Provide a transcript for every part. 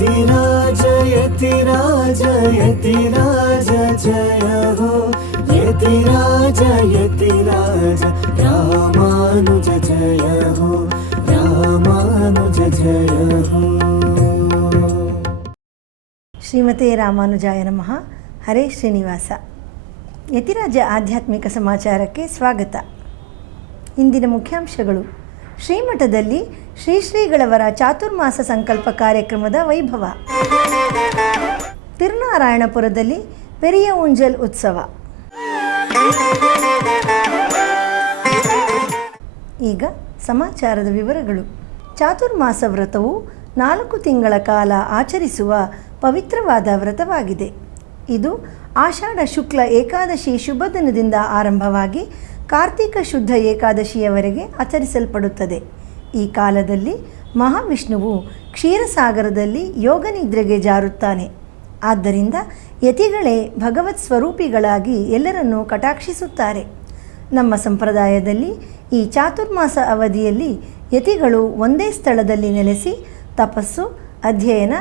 यतिराज यतिराज यतिराज जय हो यतिराज यतिराज रामानुज जय हो रामानुज जय हो। ಶ್ರೀಮತೆ ರಾಮಾನುಜಾಯ ನಮಃ. ಹರೇ ಶ್ರೀನಿವಾಸ. ಯತಿರಾಜ ಆಧ್ಯಾತ್ಮಿಕ ಸಮಾಚಾರಕ್ಕೆ ಸ್ವಾಗತ. ಇಂದಿನ ಮುಖ್ಯಾಂಶಗಳು: ಶ್ರೀಮಠದಲ್ಲಿ ಶ್ರೀ ಶ್ರೀಗಳವರ ಚಾತುರ್ಮಾಸ ಸಂಕಲ್ಪ ಕಾರ್ಯಕ್ರಮದ ವೈಭವ, ತಿರುನಾರಾಯಣಪುರದಲ್ಲಿ ಪೆರಿಯ ಊಂಜಲ್ ಉತ್ಸವ. ಈಗ ಸಮಾಚಾರದ ವಿವರಗಳು. ಚಾತುರ್ಮಾಸ ವ್ರತವು 4 ತಿಂಗಳ ಕಾಲ ಆಚರಿಸುವ ಪವಿತ್ರವಾದ ವ್ರತವಾಗಿದೆ. ಇದು ಆಷಾಢ ಶುಕ್ಲ ಏಕಾದಶಿ ಶುಭ ದಿನದಿಂದ ಆರಂಭವಾಗಿ ಕಾರ್ತಿಕ ಶುದ್ಧ ಏಕಾದಶಿಯವರೆಗೆ ಆಚರಿಸಲ್ಪಡುತ್ತದೆ. ಈ ಕಾಲದಲ್ಲಿ ಮಹಾವಿಷ್ಣುವು ಕ್ಷೀರಸಾಗರದಲ್ಲಿ ಯೋಗನಿದ್ರೆಗೆ ಜಾರುತ್ತಾನೆ. ಆದ್ದರಿಂದ ಯತಿಗಳೇ ಭಗವತ್ ಸ್ವರೂಪಿಗಳಾಗಿ ಎಲ್ಲರನ್ನೂ ಕಟಾಕ್ಷಿಸುತ್ತಾರೆ. ನಮ್ಮ ಸಂಪ್ರದಾಯದಲ್ಲಿ ಈ ಚಾತುರ್ಮಾಸ ಅವಧಿಯಲ್ಲಿ ಯತಿಗಳು ಒಂದೇ ಸ್ಥಳದಲ್ಲಿ ನೆಲೆಸಿ ತಪಸ್ಸು, ಅಧ್ಯಯನ,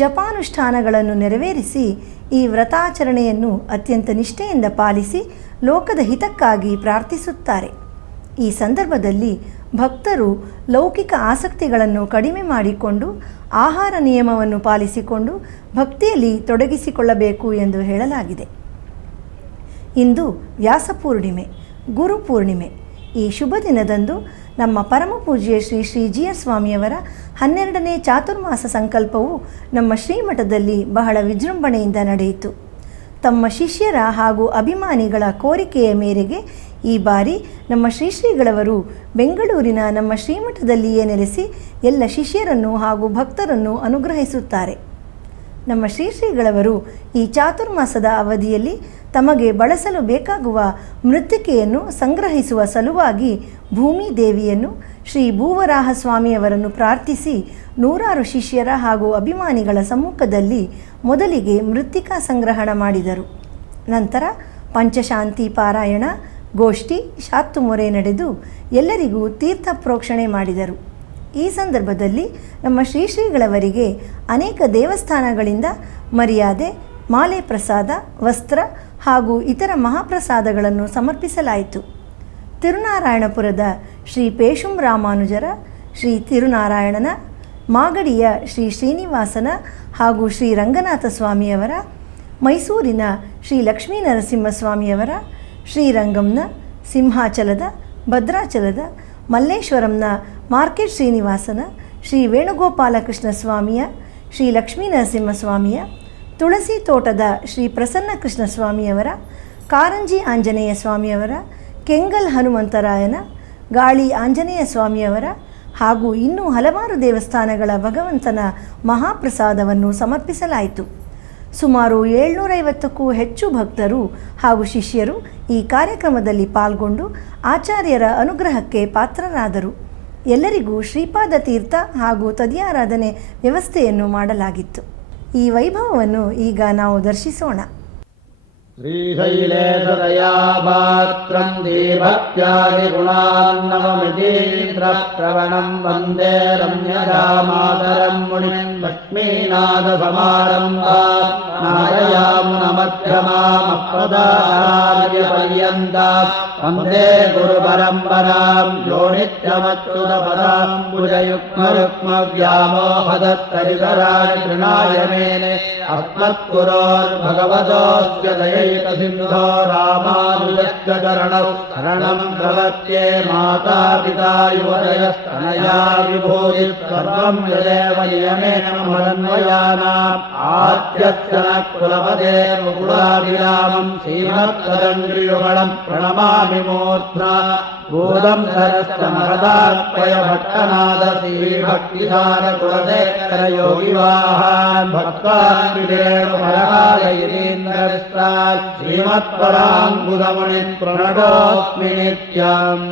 ಜಪಾನುಷ್ಠಾನಗಳನ್ನು ನೆರವೇರಿಸಿ ಈ ವ್ರತಾಚರಣೆಯನ್ನು ಅತ್ಯಂತ ನಿಷ್ಠೆಯಿಂದ ಪಾಲಿಸಿ ಲೋಕದ ಹಿತಕ್ಕಾಗಿ ಪ್ರಾರ್ಥಿಸುತ್ತಾರೆ. ಈ ಸಂದರ್ಭದಲ್ಲಿ ಭಕ್ತರು ಲೌಕಿಕ ಆಸಕ್ತಿಗಳನ್ನು ಕಡಿಮೆ ಮಾಡಿಕೊಂಡು ಆಹಾರ ನಿಯಮವನ್ನು ಪಾಲಿಸಿಕೊಂಡು ಭಕ್ತಿಯಲ್ಲಿ ತೊಡಗಿಸಿಕೊಳ್ಳಬೇಕು ಎಂದು ಹೇಳಲಾಗಿದೆ. ಇಂದು ವ್ಯಾಸಪೂರ್ಣಿಮೆ, ಗುರುಪೂರ್ಣಿಮೆ. ಈ ಶುಭ ದಿನದಂದು ನಮ್ಮ ಪರಮಪೂಜ್ಯ ಶ್ರೀ ಶ್ರೀ ಜಿಯರ್ ಸ್ವಾಮಿಯವರ 12ನೇ ಚಾತುರ್ಮಾಸ ಸಂಕಲ್ಪವು ನಮ್ಮ ಶ್ರೀಮಠದಲ್ಲಿ ಬಹಳ ವಿಜೃಂಭಣೆಯಿಂದ ನಡೆಯಿತು. ತಮ್ಮ ಶಿಷ್ಯರ ಹಾಗೂ ಅಭಿಮಾನಿಗಳ ಕೋರಿಕೆಯ ಮೇರೆಗೆ ಈ ಬಾರಿ ನಮ್ಮ ಶ್ರೀ ಶ್ರೀಗಳವರು ಬೆಂಗಳೂರಿನ ನಮ್ಮ ಶ್ರೀಮಠದಲ್ಲಿಯೇ ನೆಲೆಸಿ ಎಲ್ಲ ಶಿಷ್ಯರನ್ನು ಹಾಗೂ ಭಕ್ತರನ್ನು ಅನುಗ್ರಹಿಸುತ್ತಾರೆ. ನಮ್ಮ ಶ್ರೀ ಶ್ರೀಗಳವರು ಈ ಚಾತುರ್ಮಾಸದ ಅವಧಿಯಲ್ಲಿ ತಮಗೆ ಬಳಸಲು ಬೇಕಾಗುವ ಮೃತ್ತಿಕೆಯನ್ನು ಸಂಗ್ರಹಿಸುವ ಸಲುವಾಗಿ ಭೂಮಿ ದೇವಿಯನ್ನು, ಶ್ರೀ ಭೂವರಾಹ ಸ್ವಾಮಿಯವರನ್ನು ಪ್ರಾರ್ಥಿಸಿ ನೂರಾರು ಶಿಷ್ಯರ ಹಾಗೂ ಅಭಿಮಾನಿಗಳ ಸಮ್ಮುಖದಲ್ಲಿ ಮೊದಲಿಗೆ ಮೃತ್ತಿಕಾ ಸಂಗ್ರಹಣ ಮಾಡಿದರು. ನಂತರ ಪಂಚಶಾಂತಿ ಪಾರಾಯಣ, ಗೋಷ್ಠಿ, ಶಾತ್ತುಮೊರೆ ನಡೆದು ಎಲ್ಲರಿಗೂ ತೀರ್ಥ ಪ್ರೋಕ್ಷಣೆ ಮಾಡಿದರು. ಈ ಸಂದರ್ಭದಲ್ಲಿ ನಮ್ಮ ಶ್ರೀ ಶ್ರೀಗಳವರಿಗೆ ಅನೇಕ ದೇವಸ್ಥಾನಗಳಿಂದ ಮರ್ಯಾದೆ, ಮಾಲೆ ಪ್ರಸಾದ, ವಸ್ತ್ರ ಹಾಗೂ ಇತರ ಮಹಾಪ್ರಸಾದಗಳನ್ನು ಸಮರ್ಪಿಸಲಾಯಿತು. ತಿರುನಾರಾಯಣಪುರದ ಶ್ರೀ ಪೇಶುಂ ರಾಮಾನುಜರ, ಶ್ರೀ ತಿರುನಾರಾಯಣನ, ಮಾಗಡಿಯ ಶ್ರೀ ಶ್ರೀನಿವಾಸನ ಹಾಗೂ ಶ್ರೀ ರಂಗನಾಥ ಸ್ವಾಮಿಯವರ, ಮೈಸೂರಿನ ಶ್ರೀ ಲಕ್ಷ್ಮೀ ನರಸಿಂಹಸ್ವಾಮಿಯವರ, ಶ್ರೀರಂಗಂನ, ಸಿಂಹಾಚಲದ, ಭದ್ರಾಚಲದ, ಮಲ್ಲೇಶ್ವರಂನ ಮಾರ್ಕೆಟ್ ಶ್ರೀನಿವಾಸನ, ಶ್ರೀ ವೇಣುಗೋಪಾಲಕೃಷ್ಣ ಸ್ವಾಮಿಯ, ಶ್ರೀ ಲಕ್ಷ್ಮೀ ನರಸಿಂಹಸ್ವಾಮಿಯ, ತುಳಸಿ ತೋಟದ ಶ್ರೀ ಪ್ರಸನ್ನ ಕೃಷ್ಣ ಸ್ವಾಮಿಯವರ, ಕಾರಂಜಿ ಆಂಜನೇಯ ಸ್ವಾಮಿಯವರ, ಕೆಂಗಲ್ ಹನುಮಂತರಾಯನ, ಗಾಳಿ ಆಂಜನೇಯ ಸ್ವಾಮಿಯವರ ಹಾಗೂ ಇನ್ನೂ ಹಲವಾರು ದೇವಸ್ಥಾನಗಳ ಭಗವಂತನ ಮಹಾಪ್ರಸಾದವನ್ನು ಸಮರ್ಪಿಸಲಾಯಿತು. ಸುಮಾರು 750ಕ್ಕೂ ಹೆಚ್ಚು ಭಕ್ತರು ಹಾಗೂ ಶಿಷ್ಯರು ಈ ಕಾರ್ಯಕ್ರಮದಲ್ಲಿ ಪಾಲ್ಗೊಂಡು ಆಚಾರ್ಯರ ಅನುಗ್ರಹಕ್ಕೆ ಪಾತ್ರರಾದರು. ಎಲ್ಲರಿಗೂ ಶ್ರೀಪಾದ ತೀರ್ಥ ಹಾಗೂ ತದಿಯಾರಾಧನೆ ವ್ಯವಸ್ಥೆಯನ್ನು ಮಾಡಲಾಗಿತ್ತು. ಈ ವೈಭವವನ್ನು ಈಗ ನಾವು ದರ್ಶಿಸೋಣ. ಶ್ರೀಶೈಲೇಶದಯಾಪಾತ್ರಂ ದೀಭಕ್ತ್ಯಾದಿಗುಣಾನ್ನವಮಿತೀಂದ್ರಪ್ರವಣಂ ವಂದೇ ರಮ್ಯಜಾಮಾತರಂ ಮುನಿಂ ಲಕ್ಷ್ಮೀನಾಥಸಮಾರಂಭಾಂ ನಾರಾಯಣಮಧ್ಯಮಾಮಪ್ಪದಾಚಾರ್ಯಪರ್ಯಂತಾಂ ವಂದೇ ಗುರುಪರಂಪರಾಂ ಯೋ ನಿತ್ಯಮಚ್ಯುತಪದಾಂಬುಜಯುಗ್ಮರುಕ್ಮವ್ಯಾಮೋಹದತ್ತರಿತರಾಣಿ ತೃಣಾಯ ಮೇನೆ ಅಸ್ಮತ್ಪುರೋರ್ಭಗವತೋऽಸ್ಯ ದಯೈಕಸಿಂಧೋ ರಾಮಾನುಜಸ್ಯ ಚರಣೌ ಶರಣಂ ಪ್ರಪದ್ಯೆ. ಮಾತಾ ಪಿತಾ ಯುವತಯಸ್ತನಯಾ ವಿಭೂತಿ ಸರ್ವಂ ಯದೇವ ನಿಯಮೇನ ಮದನ್ವಯಾನಾಂ ಆದ್ಯಸ್ಯ ನಃ ಕುಲಪತೇರ್ ಮುಕುಲಾಭಿರಾಮಂ ಶ್ರೀಮತ್ತದಂಗ್ರಿಯುಗಳಂ ಪ್ರಣಮಾಮಿ ಮೂರ್ಧ್ನಾ. ಭೂತಂ ಸರಸ್ಯ ಮಹದಾತ್ಮಯ ಭಟ್ಟನಾದ ಶ್ರೀಭಕ್ತಿಸಾರ ಕುಲಶೇಖರ ಯೋಗಿವಾಹಾನ್ ಭಕ್ತಾನ್ ವಿರೇಣು ಪರಕಾಲಯೀಂದ್ರವಿಸ್ತಾಲ್ ಶ್ರೀಮತ್ಪರಾಂಗುಧಮುನಿ ಪ್ರಣತೋಸ್ಮಿ ನಿತ್ಯಂ.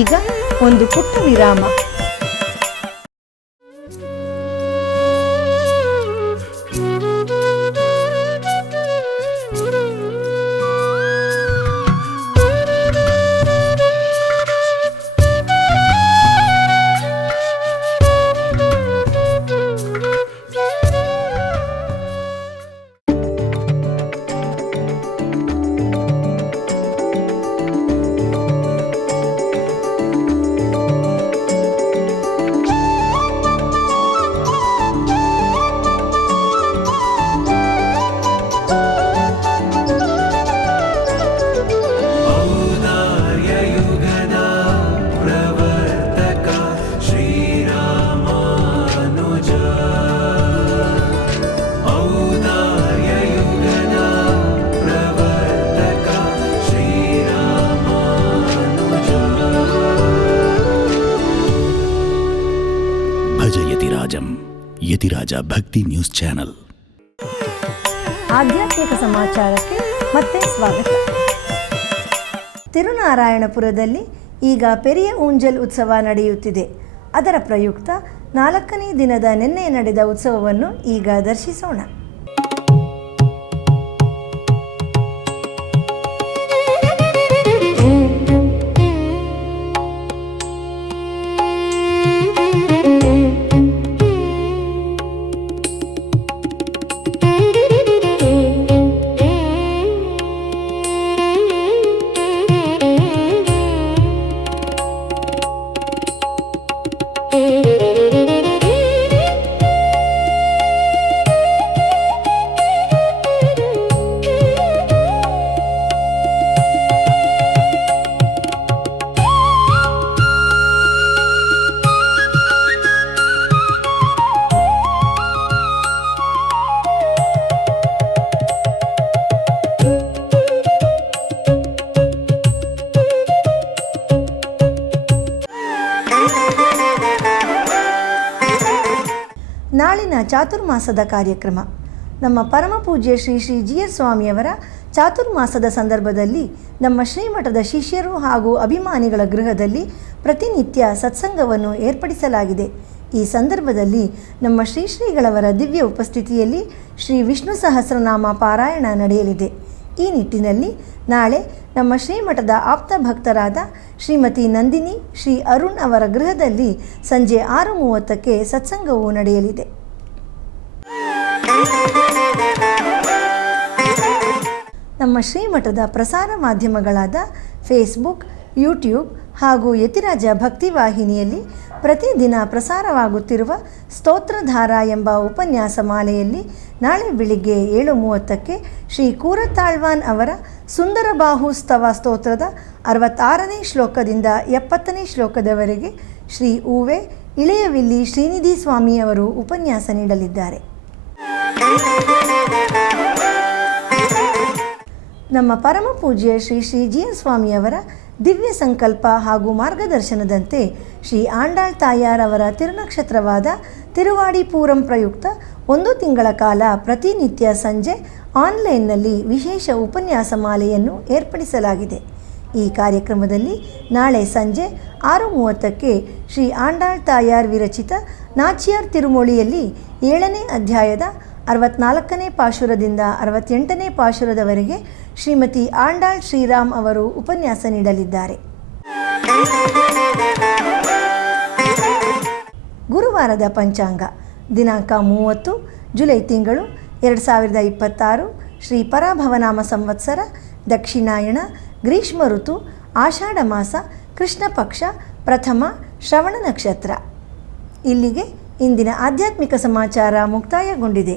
ಈಗ ಒಂದು ಪುಟ್ಟ ವಿರಾಮ. ಯತಿರಾಜ ಭಕ್ತಿ ನ್ಯೂಸ್ ಚಾನೆಲ್. ಆಧ್ಯಾತ್ಮಿಕ ಸಮಾಚಾರಕ್ಕೆ ಮತ್ತೆ ಸ್ವಾಗತ. ತಿರುನಾರಾಯಣಪುರದಲ್ಲಿ ಈಗ ಪೆರಿಯ ಊಂಜಲ್ ಉತ್ಸವ ನಡೆಯುತ್ತಿದೆ. ಅದರ ಪ್ರಯುಕ್ತ 4ನೇ ದಿನದ ನಿನ್ನೆ ನಡೆದ ಉತ್ಸವವನ್ನು ಈಗ ದರ್ಶಿಸೋಣ. ನಾಳಿನ ಚಾತುರ್ಮಾಸದ ಕಾರ್ಯಕ್ರಮ. ನಮ್ಮ ಪರಮಪೂಜ್ಯ ಶ್ರೀ ಶ್ರೀ GR ಸ್ವಾಮಿಯವರ ಚಾತುರ್ಮಾಸದ ಸಂದರ್ಭದಲ್ಲಿ ನಮ್ಮ ಶ್ರೀಮಠದ ಶಿಷ್ಯರು ಹಾಗೂ ಅಭಿಮಾನಿಗಳ ಗೃಹದಲ್ಲಿ ಪ್ರತಿನಿತ್ಯ ಸತ್ಸಂಗವನ್ನು ಏರ್ಪಡಿಸಲಾಗಿದೆ. ಈ ಸಂದರ್ಭದಲ್ಲಿ ನಮ್ಮ ಶ್ರೀಗಳವರ ದಿವ್ಯ ಉಪಸ್ಥಿತಿಯಲ್ಲಿ ಶ್ರೀ ವಿಷ್ಣು ಸಹಸ್ರನಾಮ ಪಾರಾಯಣ ನಡೆಯಲಿದೆ. ಈ ನಿಟ್ಟಿನಲ್ಲಿ ನಾಳೆ ನಮ್ಮ ಶ್ರೀಮಠದ ಆಪ್ತ ಭಕ್ತರಾದ ಶ್ರೀಮತಿ ನಂದಿನಿ, ಶ್ರೀ ಅರುಣ್ ಅವರ ಗೃಹದಲ್ಲಿ ಸಂಜೆ 6:30ಕ್ಕೆ ಸತ್ಸಂಗವು ನಡೆಯಲಿದೆ. ನಮ್ಮ ಶ್ರೀಮಠದ ಪ್ರಸಾರ ಮಾಧ್ಯಮಗಳಾದ ಫೇಸ್ಬುಕ್, ಯೂಟ್ಯೂಬ್ ಹಾಗೂ ಯತಿರಾಜ ಭಕ್ತಿ ವಾಹಿನಿಯಲ್ಲಿ ಪ್ರತಿದಿನ ಪ್ರಸಾರವಾಗುತ್ತಿರುವ ಸ್ತೋತ್ರಧಾರ ಎಂಬ ಉಪನ್ಯಾಸ ಮಾಲೆಯಲ್ಲಿ ನಾಳೆ ಬೆಳಿಗ್ಗೆ 7:30ಕ್ಕೆ ಶ್ರೀ ಕೂರತಾಳ್ವಾನ್ ಅವರ ಸುಂದರಬಾಹು ಸ್ತವ ಸ್ತೋತ್ರದ 66ನೇ ಶ್ಲೋಕದಿಂದ 70ನೇ ಶ್ಲೋಕದವರೆಗೆ ಶ್ರೀ ಉವೆ ಇಳೆಯವಿಲ್ಲಿ ಶ್ರೀನಿಧಿ ಸ್ವಾಮಿಯವರು ಉಪನ್ಯಾಸ ನೀಡಲಿದ್ದಾರೆ. ನಮ್ಮ ಪರಮಪೂಜ್ಯ ಶ್ರೀ ಶ್ರೀ GR ಸ್ವಾಮಿಯವರ ದಿವ್ಯ ಸಂಕಲ್ಪ ಹಾಗೂ ಮಾರ್ಗದರ್ಶನದಂತೆ ಶ್ರೀ ಆಂಡಾಳ್ ತಾಯಾರ್ ಅವರ ತಿರುನಕ್ಷತ್ರವಾದ ತಿರುವಾಡಿಪೂರಂ ಪ್ರಯುಕ್ತ 1 ತಿಂಗಳ ಕಾಲ ಪ್ರತಿನಿತ್ಯ ಸಂಜೆ ಆನ್ಲೈನ್ನಲ್ಲಿ ವಿಶೇಷ ಉಪನ್ಯಾಸ ಮಾಲೆಯನ್ನು ಏರ್ಪಡಿಸಲಾಗಿದೆ. ಈ ಕಾರ್ಯಕ್ರಮದಲ್ಲಿ ನಾಳೆ ಸಂಜೆ 6:30ಕ್ಕೆ ಶ್ರೀ ಆಂಡಾಳ್ ತಾಯಾರ್ ವಿರಚಿತ ನಾಚಿಯಾರ್ ತಿರುಮೊಳಿಯಲ್ಲಿ 7ನೇ ಅಧ್ಯಾಯದ 64ನೇ ಪಾಶುರದಿಂದ 68ನೇ ಪಾಶುರದವರೆಗೆ ಶ್ರೀಮತಿ ಆಂಡಾಳ್ ಶ್ರೀರಾಮ್ ಅವರು ಉಪನ್ಯಾಸ ನೀಡಲಿದ್ದಾರೆ. ಗುರುವಾರದ ಪಂಚಾಂಗ ದಿನಾಂಕ 30 ಜುಲೈ ತಿಂಗಳು 2026 ಶ್ರೀ ಪರಾಭವನಾಮ ಸಂವತ್ಸರ, ದಕ್ಷಿಣಾಯಣ, ಗ್ರೀಷ್ಮ ಋತು, ಆಷಾಢ ಮಾಸ, ಕೃಷ್ಣ ಪಕ್ಷ, ಪ್ರಥಮ ಶ್ರವಣ ನಕ್ಷತ್ರ. ಇಲ್ಲಿಗೆ ಇಂದಿನ ಆಧ್ಯಾತ್ಮಿಕ ಸಮಾಚಾರ ಮುಕ್ತಾಯಗೊಂಡಿದೆ.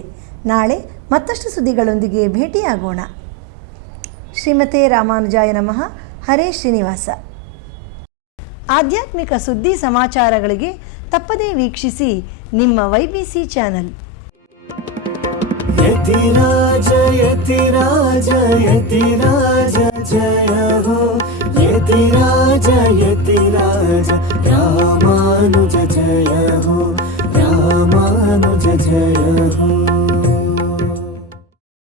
ನಾಳೆ ಮತ್ತಷ್ಟು ಸುದ್ದಿಗಳೊಂದಿಗೆ ಭೇಟಿಯಾಗೋಣ. ಶ್ರೀಮತೆ ರಾಮಾನುಜಾಯ ನಮಃ. ಹರೇ ಶ್ರೀನಿವಾಸ. ಆಧ್ಯಾತ್ಮಿಕ ಸುದ್ದಿ ಸಮಾಚಾರಗಳಿಗೆ ತಪ್ಪದೇ ವೀಕ್ಷಿಸಿ ನಿಮ್ಮ YBC ಚಾನಲ್. ಯತಿರಾಜ ಯತಿರಾಜ ಯತಿರಾಜ ಜಯ ಹೋ ಯತಿರಾಜ ಯತಿರಾಜ ರಾಮಾನುಜ.